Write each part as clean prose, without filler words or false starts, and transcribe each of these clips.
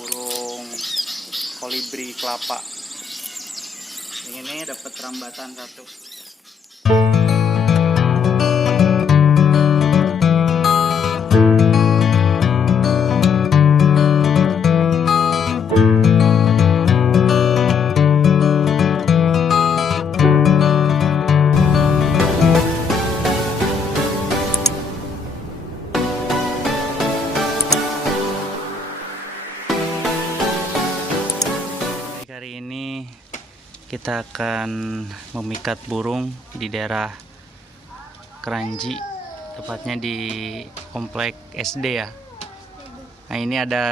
burung kolibri kelapa. Ini dapat rambatan satu. Hari ini kita akan memikat burung di daerah Kranji, tepatnya di komplek SD ya. Nah, ini ada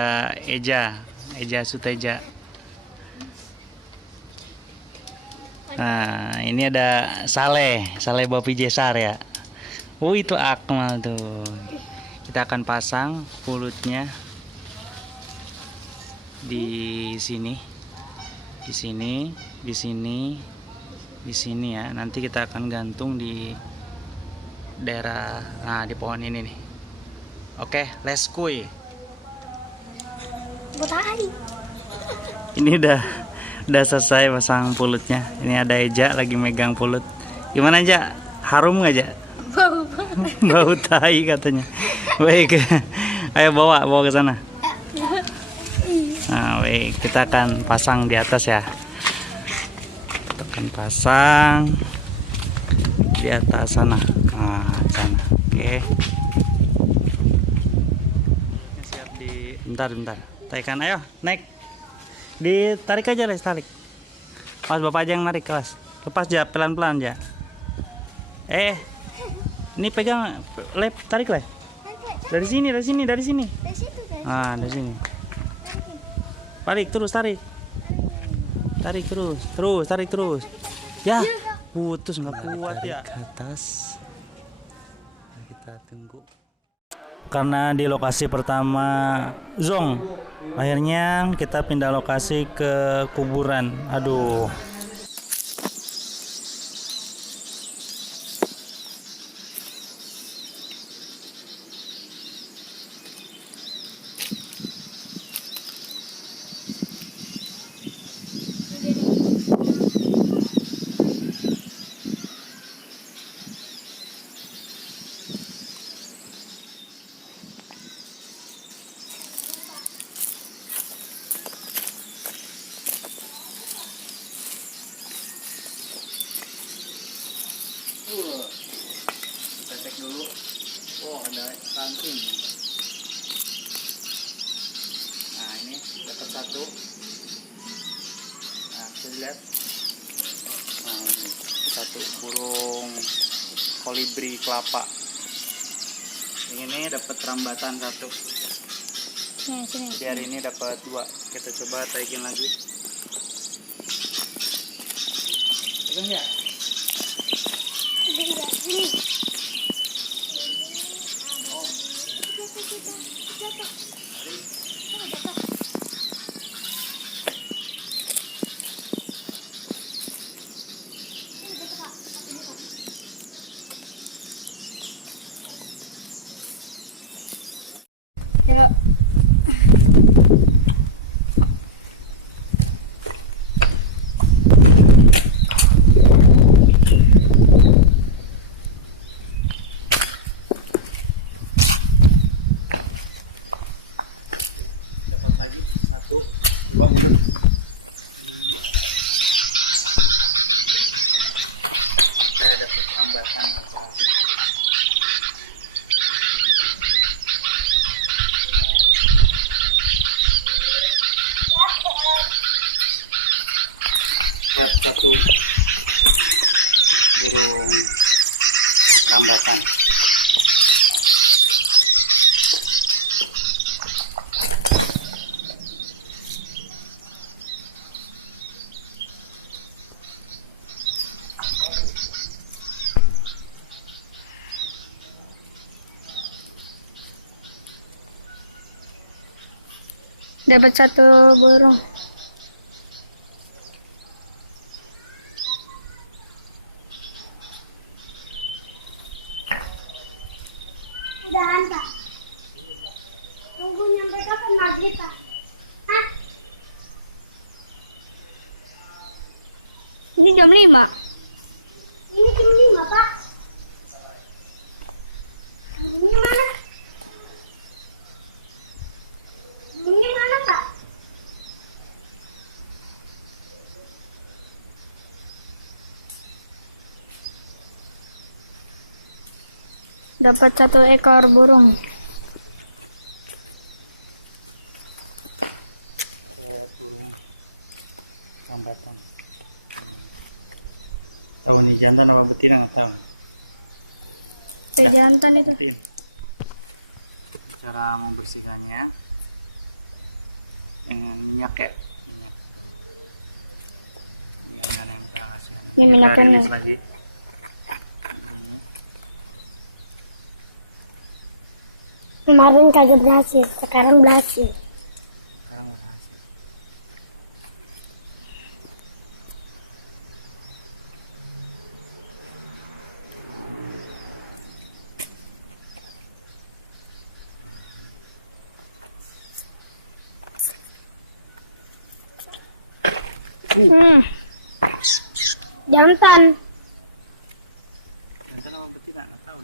Eja Suteja. Nah, ini ada Saleh Bapi Jesar ya. Oh, itu Akmal tuh. Kita akan pasang pulutnya di sini. Di sini ya. Nanti kita akan gantung di daerah, nah, di pohon ini nih. Oke, let's go. Ini udah selesai pasang pulutnya. Ini ada Eja lagi megang pulut. Gimana, Ja? Harum nggak, Ja? Bau tai katanya. Baik. Ayo bawa ke sana. Nah, baik, kita akan pasang di atas ya. Kita akan pasang di atas sana. Nah, sana. Oke. Siap di. Bentar. Tarikan, ayo, naik. Ditarik aja, Les, tarik. Mas, Bapak aja yang narik, kelas. Lepas aja pelan-pelan ya. Ini pegang, tarik, Le. Dari sini. Dari situ, dari Ah, dari sini. Tarik terus. Tarik terus. Ya, putus, nggak kuat ya. Ke atas. Kita tunggu. Karena di lokasi pertama zong, akhirnya kita pindah lokasi ke kuburan. Aduh. Kita cek dulu. Oh, ada ranting. Nah, ini dapat satu. Nah, bisa lihat. Nah, ini satu burung kolibri kelapa. Ini dapat rambatan satu. sini. Jadi hari ini dapat dua. Kita coba taikin lagi. Pegang ya? Ya. Satu burung rambatan. Dapat satu burung. Udahan, Pak. Tunggu nyampe kapan maghrib, Pak? Hah? Ini jam 5. Ini jam 5, Pak. Ini mana? Ini mana, Pak? Dapat 1 ekor burung. Batang. Tahu ini jantan apa betina nggak tahu. Jantan itu. Cara membersihkannya dengan minyak ya. Ini minyaknya. Rilis lagi. Kemarin kagak berhasil, sekarang berhasil. Jantan. Jantan apa betina nggak tahu.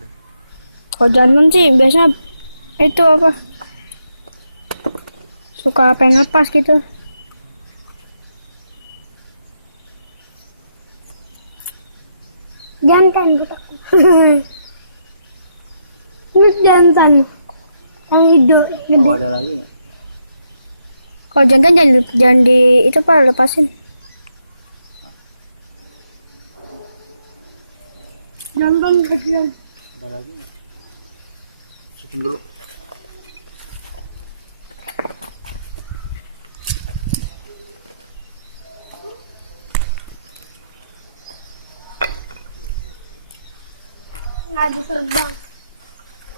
Kalau jantan sih biasanya itu apa? Suka pengen lepas gitu. Jantan butakku. Ini jantan. Yang hijau, gede. Ada lagi ya? Kalau jantan jangan di itu Pak, lepasin. Jantan kecil. Ada lagi. Masukin dulu. Ada terbang.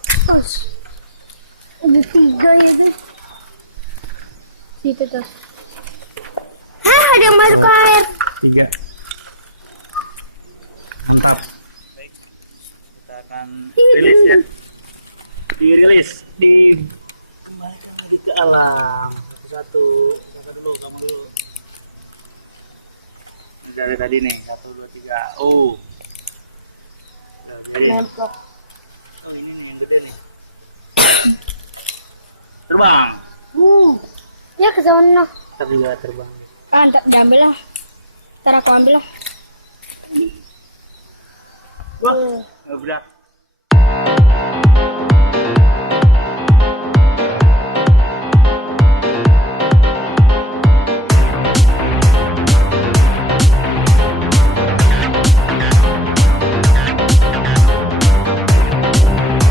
Terus. Ada 3 itu. Itu tuh. Hah, ada yang masuk ke air. 3. Mantap. Baik. Kita akan rilis ya. Dirilis, kembalikan lagi ke alam. Satu dulu, kamu dulu. Dari tadi nih, 1, 2, 3. Oh. Jadi, Nemplok. oh ini nih yang gede nih. Terbang. Ya ke sana. Tapi juga terbang. Ah, diambil lah. Ntar aku ambil lah. Wah, nggak berat.